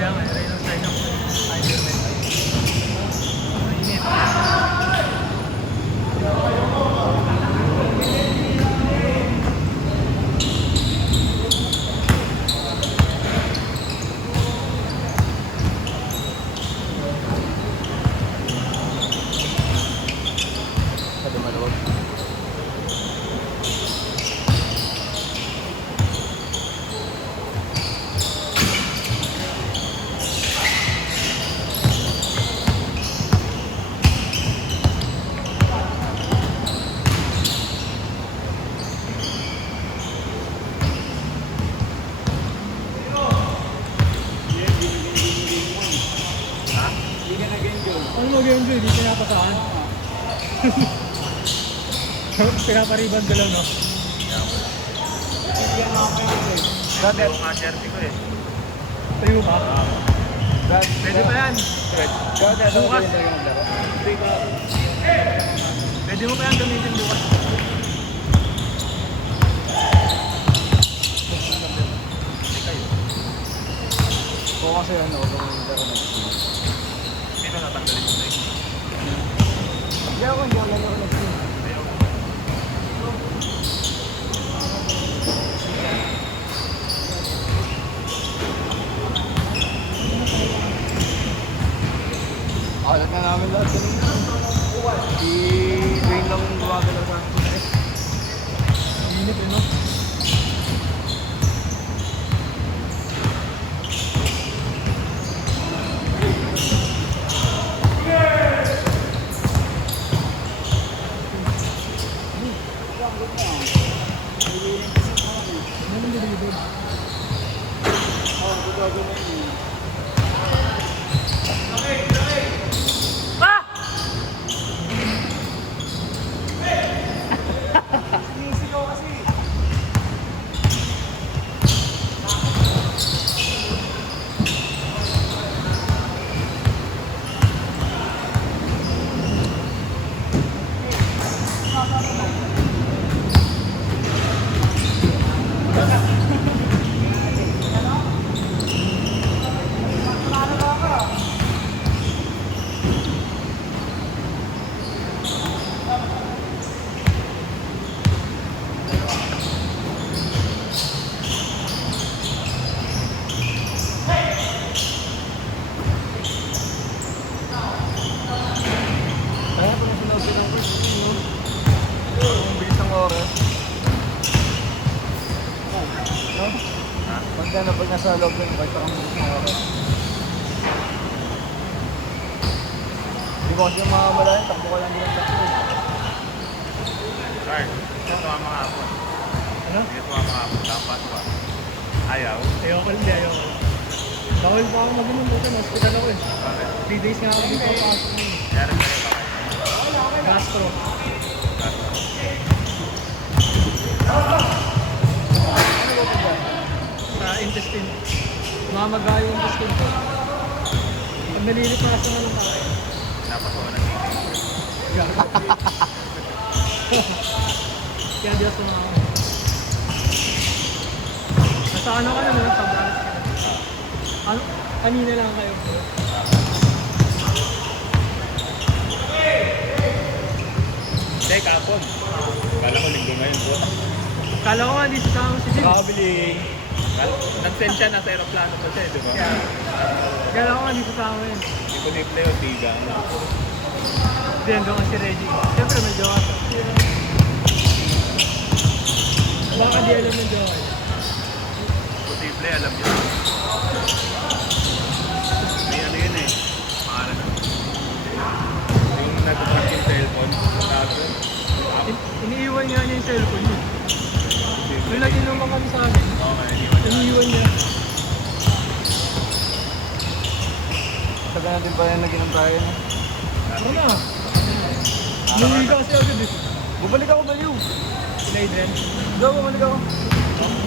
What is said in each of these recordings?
Kaya nga, rin ang sign up ng Spider-Man. Mainit. Pwede maluwag. Ang mag-enjoy, di pinapasaan. Pinapariband ko lang, no? Dati, Yung mga shirt ko eh. Tayo ka? Pwede ba yan? dati, Bukas. naglaro. Pwede mo ba yan gamitin bukas? Oo kasi ano, kung naglaro na. Sino natanggalin mo na yun? Hindi ako naglalaro na. Alat na namin lahat kanina. Si Dwayne lang gumagalaw sa akin. Init, eh, no? Ano nang delivered? Kaya pa nung sinabi ng first team, ang bilis ng oras. No? Pag nasa loob ng bike, ang bilis ng oras. Di ba kasi yung mga malayan, takbo ko lang din ang takbo. Guard, ito ang mga hapon. Ano? Ito ang mga hapon. Dapat ba? Ayaw. Ayoko lang, hindi ayoko. Bawal pa ako mag-inom dito, hospital ako eh. Bakit? 3 days nga ako dito papasok. Kaya rin sa'yo bakit? Gastro. Sa intestine. Mamagayo yung intestine ko. Pag nalilipasan na lang kakain. Dapat ko na titig. Kaya di ako sumama. Nasa ano ka na naman, pag-alas ka na. Ano? Kanina lang kayo. Hindi, kapon. Kala ko linggo ngayon bro. Kala ko nga di sasama si Jim. Nakabiling. Nag-send siya, nasa aeroplano pa siya, di ba? Kala ko nga di sasama yun. Hindi ko niplay o tiga. Hindi, hanggang nga si Reggie. Siyempre may jowa siya. Baka di alam ng jowa niya. Posible, alam niya. May ano yun eh. Pangalan na. Yung nag-track yung cellphone. Tago. Iniiwan niya yung cellphone niya. Nung nag-inuman kami sa amin, Oo, kaya iniwan niya. iniiwan niya. Sabi natin pa yan, nag-inom tayo na. Ano na? Umuwi ka kasi agad eh. Bumalik ako ba yun? Sinay din. Daw, bumalik ako.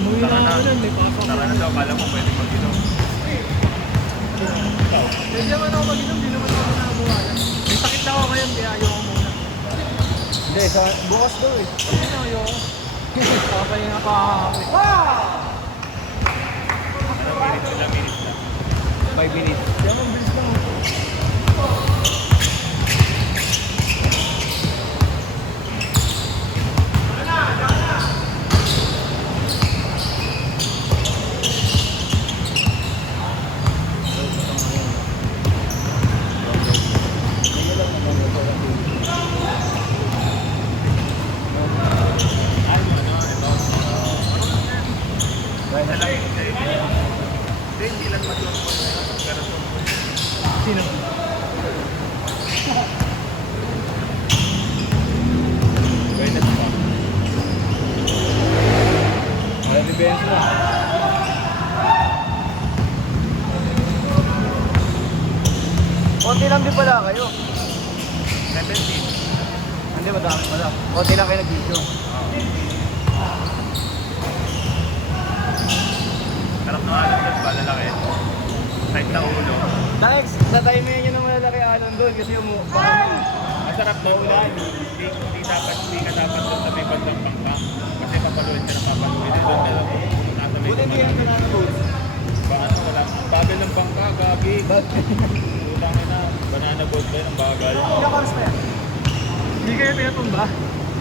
Umuwi na ako nun, may pasok. Tara na daw, kala mo pwede mag-inom. Hindi naman ako mag-inom, di naman ako nakabuhayan. May sakit na ako ngayon, kaya ayoko muna. Hindi, sa bukas daw eh. Hindi na ayoko. Papahinga pa ako eh. Anong minutes na? 5 5 minutes. Yan, ang bilis lang. Hindi lang matumpon na yun. Pero tumpon. Sino? Pwede pa. Wala ni Benzo na. Konti lang din pala kayo. 17. Hindi, madami pala. Konti lang kayo nag-video. Sarap na alam doon ba, lalaki. Kahit na ulo. Thanks! Sa time yun yung malalaki alon doon kasi yung Ang sarap na ulan. Hindi ka dapat doon sa may bandang bangka. Kasi papaluin ka ng papaluin. Doon na lang. Nasa may buti hindi yan pinanabos. Paano wala? Ang bagal ng bangka, gabi. Utang na. Banana boat ba yun? Ang bagal. Ilang oras pa yan? Hindi kayo pinatumba?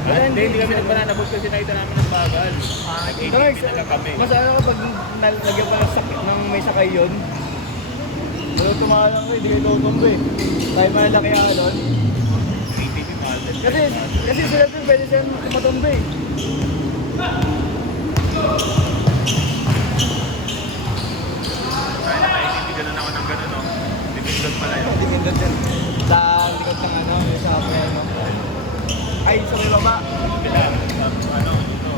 Hindi kami nag-banana boat kasi nakita namin ang bagal. Thanks! Nag-ATV na lang kami. Mas ano pag nalagyan pa ng sakit ng may sakay yun. Pero tumalang ko, hindi kayo tutumbo eh. Tayo malalaki alon. ATV mahal din. Kasi sila din pwede silang tumatumbo eh. Kaya naka-ATV ganun ako ng ganun, no? Dipindot pala yun. Hindi pindot yan. Sa likod ng ano, yung sa apoy ano. Ay, sa may baba. Kailangan, ano, ito.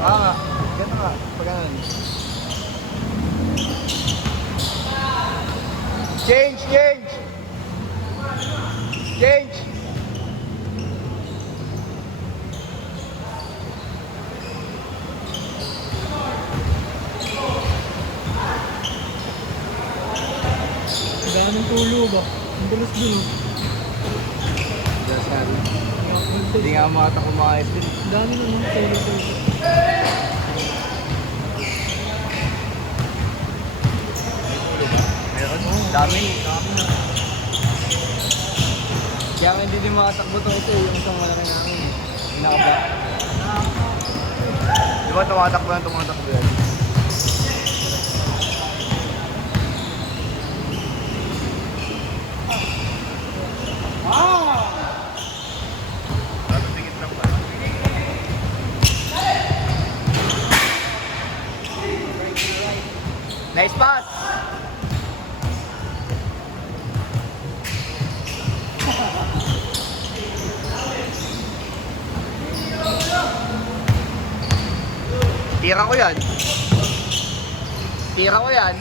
Nga. Ganito nga. Pag ganun. Change! Change! Change! Daming tulo ba? Ang bilis dun. Just sabi. Hindi nga makatak umayos din. Ang dami naman tulo. Meron? Dami. Kaya nga hindi din makatakbo ito yung isang malaki namin. Yung nakaba. Di ba tumatakbo yan, tumatakbo yan? Tapos tingin lang pala. Nice pass! Tira ko yan. Tira ko yan.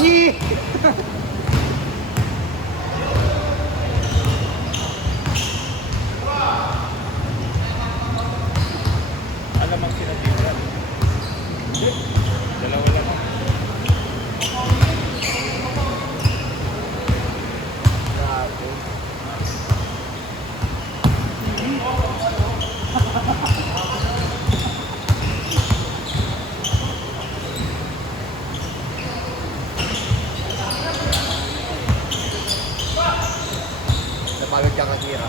Yee! Alam ang sinatira. Dalawa lang. Napagod ka kakira.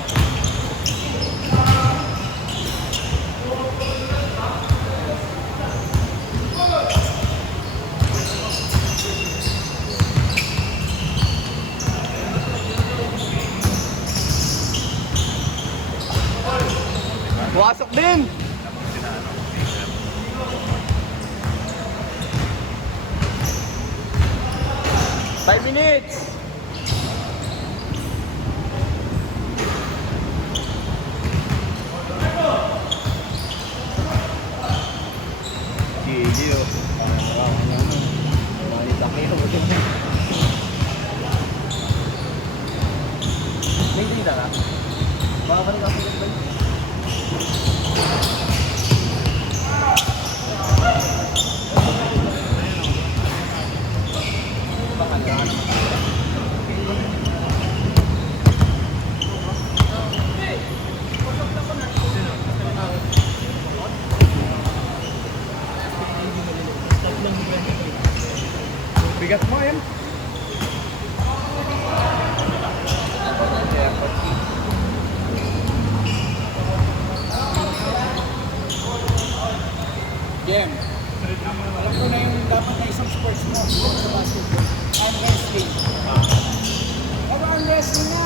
Pumasok din! Five minutes! Gigi oh. Hindi na ka. Baka ka rin ako ba? Bigat mo, Em. Game. Alam ko na yung dapat na isang sports mo sa basketball. Arm wrestling. Pero arm wrestling na.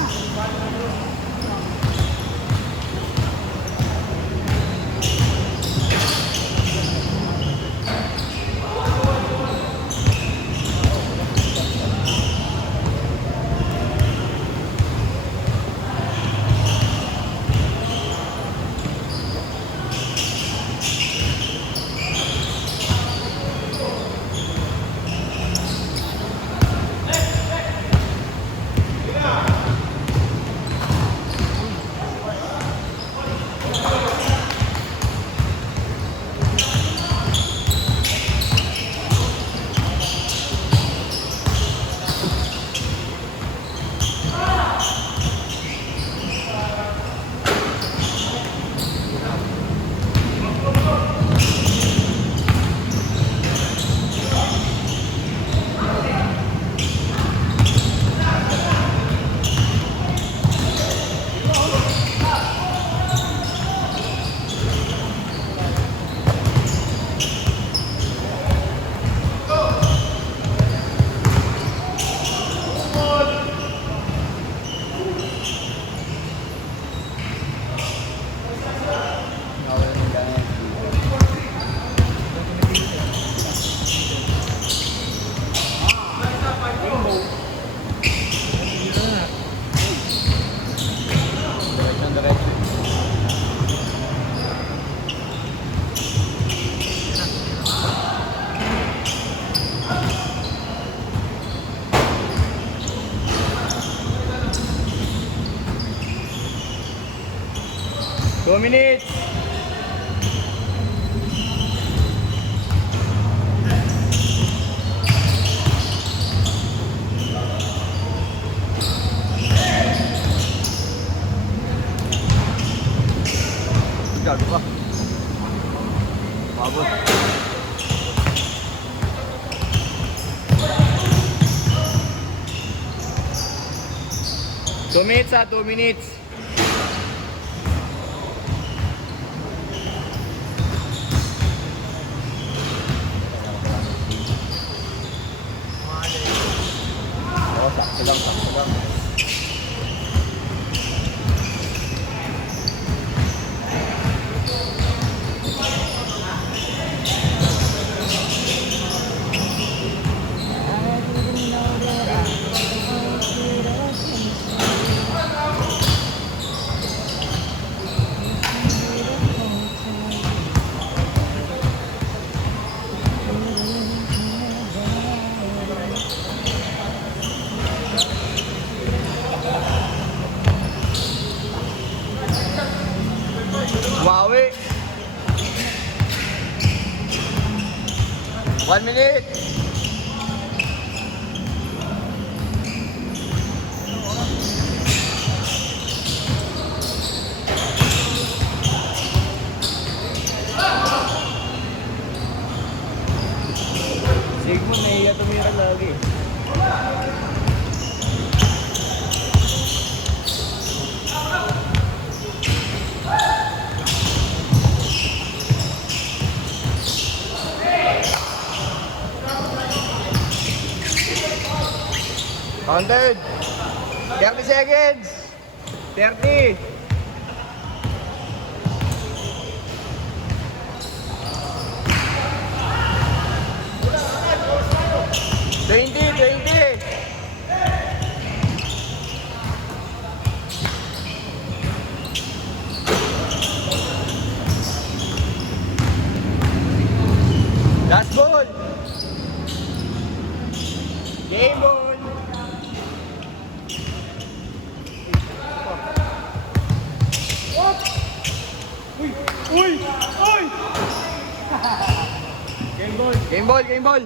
Two minutes. Gago pa. Mabot. 2 minutes 2 minutes. Sakto lang, sakto lang. Wawi. 1 minute. Sigmund, nahiya tumira lagi. Counted. 30 seconds. 30. 20. Last ball. Game ball. Uy! Uy! Uy! Game ball. Game ball, game ball.